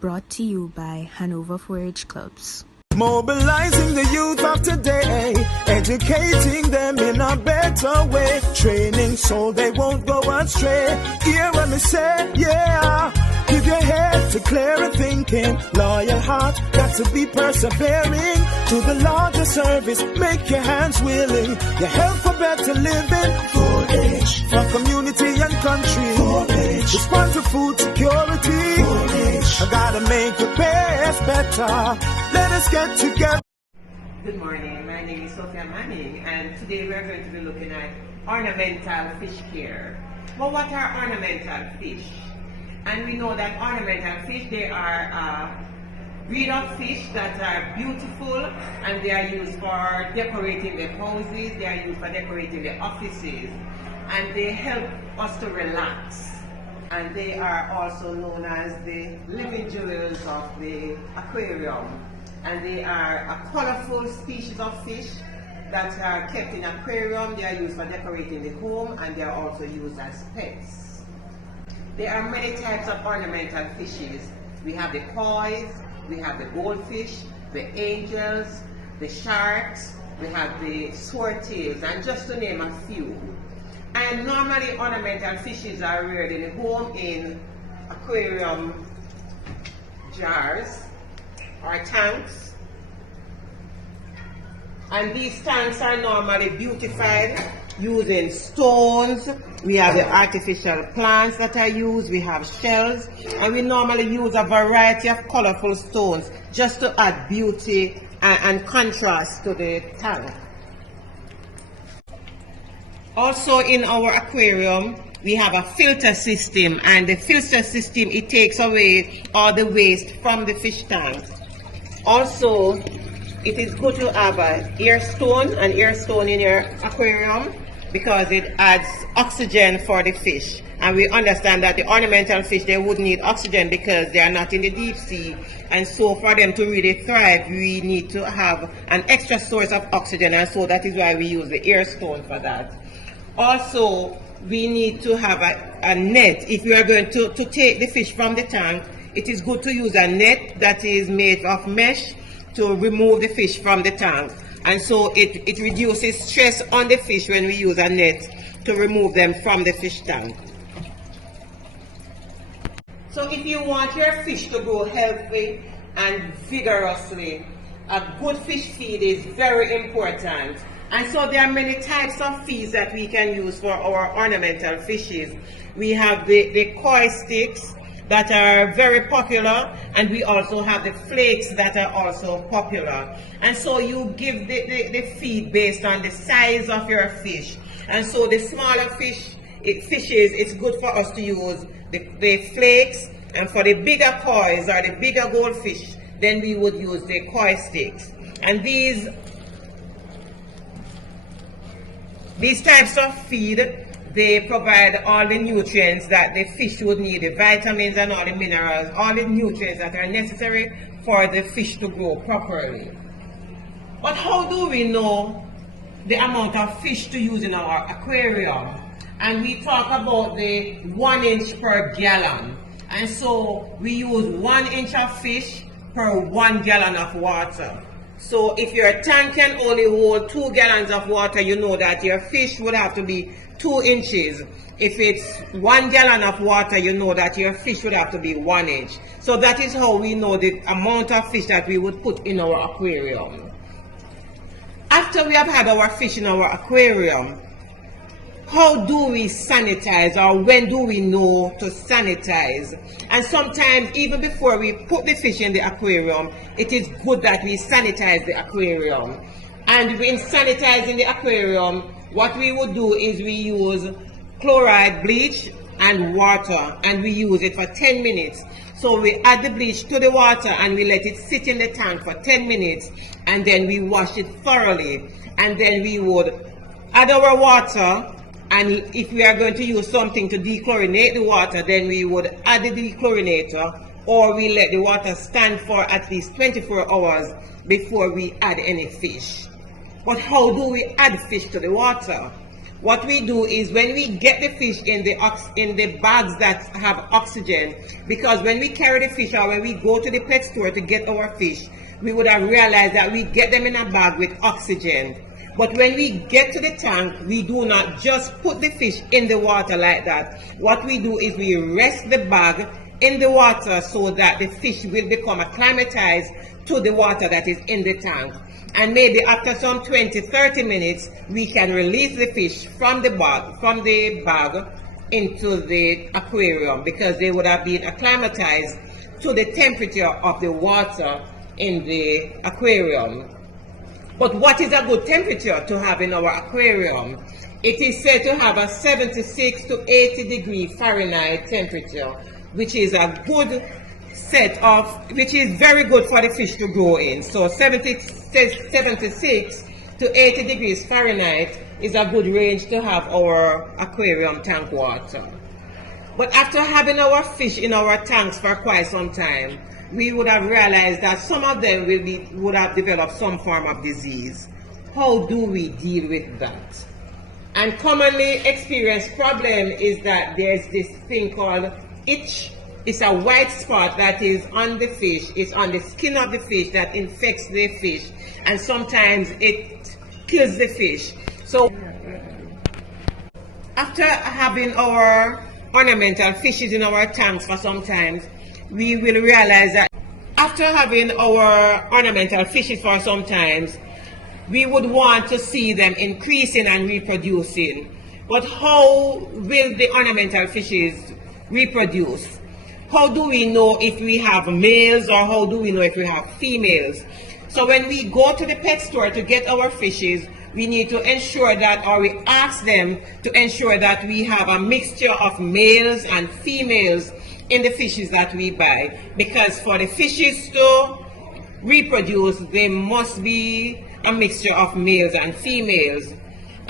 Brought to you by Hanover 4-H Clubs. Mobilizing the youth of today, educating them in a better way, training so they won't go astray. Hear what me say, yeah. Give your head to clear thinking, loyal heart, got to be persevering. To the larger service, make your hands willing. Your help for better living. 4-H for community and country. 4-H respond to food security. 4-H I gotta make the best better. Let us get together. Good morning, my name is Sophia and today we are going to be looking at ornamental fish care. Well, what are ornamental fish? And we know that ornamental fish, they are a breed of fish that are beautiful and they are used for decorating the houses, they are used for decorating the offices, and they help us to relax. And they are also known as the living jewels of the aquarium. And they are a colorful species of fish that are kept in aquarium. They are used for decorating the home and they are also used as pets. There are many types of ornamental fishes. We have the koi's, we have the goldfish, the angels, the sharks, we have the swordtails, and just to name a few. And normally ornamental fishes are reared in the home in aquarium jars or tanks, and these tanks are normally beautified using stones. We have the artificial plants that are used, we have shells, and we normally use a variety of colorful stones just to add beauty and contrast to the tank. Also in our aquarium we have a filter system, and the filter system, it takes away all the waste from the fish tank. Also, it is good to have an air stone in your aquarium because it adds oxygen for the fish. And we understand that the ornamental fish, they would need oxygen because they are not in the deep sea. And so for them to really thrive, we need to have an extra source of oxygen, and so that is why we use the air stone for that. Also, we need to have a net. If you are going to take the fish from the tank, it is good to use a net that is made of mesh to remove the fish from the tank. And so it reduces stress on the fish when we use a net to remove them from the fish tank. So if you want your fish to grow healthy and vigorously, a good fish feed is very important. And so there are many types of feeds that we can use for our ornamental fishes. We have the koi sticks that are very popular, and we also have the flakes that are also popular. And so you give the feed based on the size of your fish. And so the smaller fishes, it's good for us to use the flakes, and for the bigger kois or the bigger goldfish, then we would use the koi sticks. And these types of feed, they provide all the nutrients that the fish would need, the vitamins and all the minerals, all the nutrients that are necessary for the fish to grow properly. But how do we know the amount of fish to use in our aquarium? And we talk about the 1 inch per gallon. And so we use 1 inch of fish per 1 gallon of water. So if your tank can only hold 2 gallons of water, you know that your fish would have to be 2 inches. If it's 1 gallon of water, you know that your fish would have to be 1 inch. So that is how we know the amount of fish that we would put in our aquarium. After we have had our fish in our aquarium, how do we sanitize, or when do we know to sanitize? And sometimes even before we put the fish in the aquarium, it is good that we sanitize the aquarium. And in sanitizing the aquarium, what we would do is we use chloride bleach and water, and we use it for 10 minutes. So we add the bleach to the water and we let it sit in the tank for 10 minutes, and then we wash it thoroughly. And then we would add our water, and if we are going to use something to dechlorinate the water, then we would add the dechlorinator, or we let the water stand for at least 24 hours before we add any fish. But how do we add fish to the water? what we do is when we get the fish in the bags that have oxygen, because when we carry the fish or when we go to the pet store to get our fish, we would have realized that we get them in a bag with oxygen. But when we get to the tank, we do not just put the fish in the water like that. What we do is we rest the bag in the water so that the fish will become acclimatized to the water that is in the tank. And maybe after some 20-30 minutes, we can release the fish from the bag into the aquarium, because they would have been acclimatized to the temperature of the water in the aquarium. But what is a good temperature to have in our aquarium? It is said to have a 76 to 80 degree Fahrenheit temperature, which is a good which is very good for the fish to grow in. So 76 to 80 degrees Fahrenheit is a good range to have our aquarium tank water. But after having our fish in our tanks for quite some time, we would have realized that some of them would have developed some form of disease. How do we deal with that? And commonly experienced problem is that there's this thing called itch. It's a white spot that is on the fish, it's on the skin of the fish that infects the fish, and sometimes it kills the fish. So after having our ornamental fishes in our tanks for some time, we will realize that after having our ornamental fishes for some time, we would want to see them increasing and reproducing. But how will the ornamental fishes reproduce? How do we know if we have males, or how do we know if we have females? So when we go to the pet store to get our fishes, we need to ensure that, or we ask them to ensure that we have a mixture of males and females in the fishes that we buy. Because for the fishes to reproduce, there must be a mixture of males and females.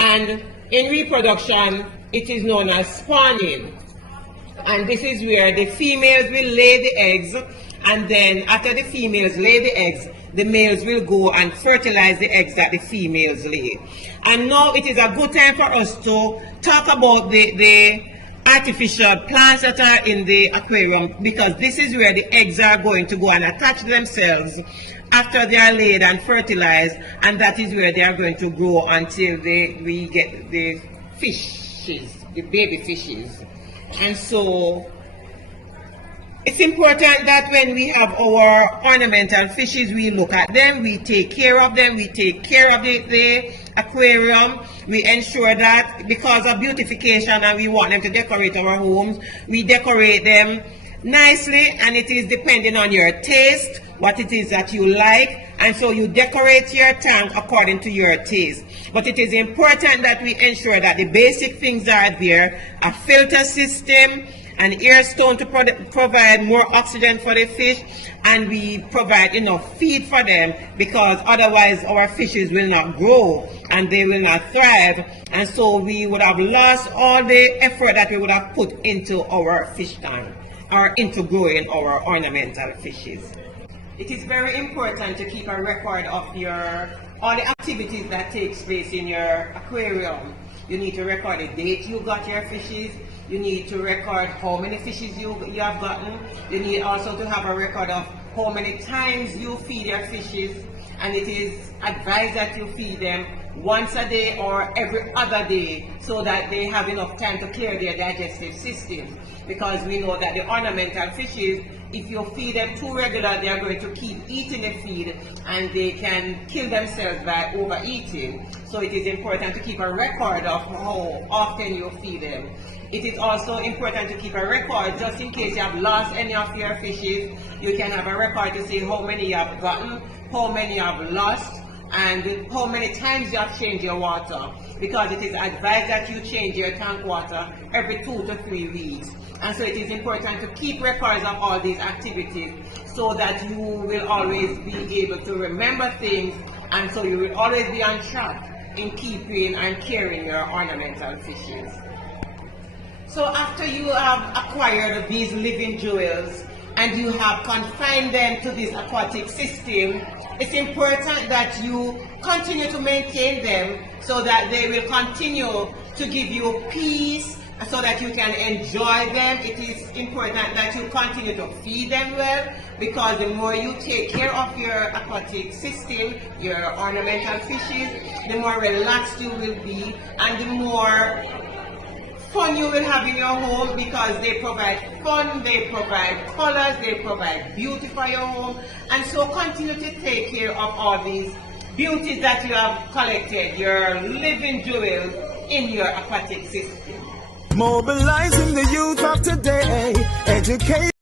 And in reproduction, it is known as spawning. And this is where the females will lay the eggs, and then after the females lay the eggs, the males will go and fertilize the eggs that the females lay. And now it is a good time for us to talk about the artificial plants that are in the aquarium, because this is where the eggs are going to go and attach themselves after they are laid and fertilized, and that is where they are going to grow until we get the fishes, the baby fishes. And so it's important that when we have our ornamental fishes, we look at them, we take care of them, we take care of the aquarium. We ensure that because of beautification and we want them to decorate our homes, we decorate them nicely, and it is depending on your taste, what it is that you like, and so you decorate your tank according to your taste. But it is important that we ensure that the basic things are there: a filter system, an air stone to provide more oxygen for the fish, and we provide enough feed for them, because otherwise our fishes will not grow and they will not thrive, and so we would have lost all the effort that we would have put into our fish tank or into growing our ornamental fishes. It is very important to keep a record of all the activities that takes place in your aquarium. You need to record the date you got your fishes. You need to record how many fishes you have gotten. You need also to have a record of how many times you feed your fishes. And it is advised that you feed them once a day or every other day, so that they have enough time to clear their digestive systems. Because we know that the ornamental fishes, if you feed them too regular, they are going to keep eating the feed, and they can kill themselves by overeating. So it is important to keep a record of how often you feed them. It is also important to keep a record, just in case you have lost any of your fishes. You can have a record to say how many you have gotten, how many you have lost, and how many times you have changed your water, because it is advised that you change your tank water every 2 to 3 weeks. And so it is important to keep records of all these activities, so that you will always be able to remember things, and so you will always be on track in keeping and caring your ornamental fishes. So after you have acquired these living jewels and you have confined them to this aquatic system, it's important that you continue to maintain them so that they will continue to give you peace so that you can enjoy them. It is important that you continue to feed them well, because the more you take care of your aquatic system, your ornamental fishes, the more relaxed you will be and the more fun you will have in your home, because they provide fun, they provide colors, they provide beauty for your home. And so continue to take care of all these beauties that you have collected, your living jewels in your aquatic system. Mobilizing the youth of today, educate.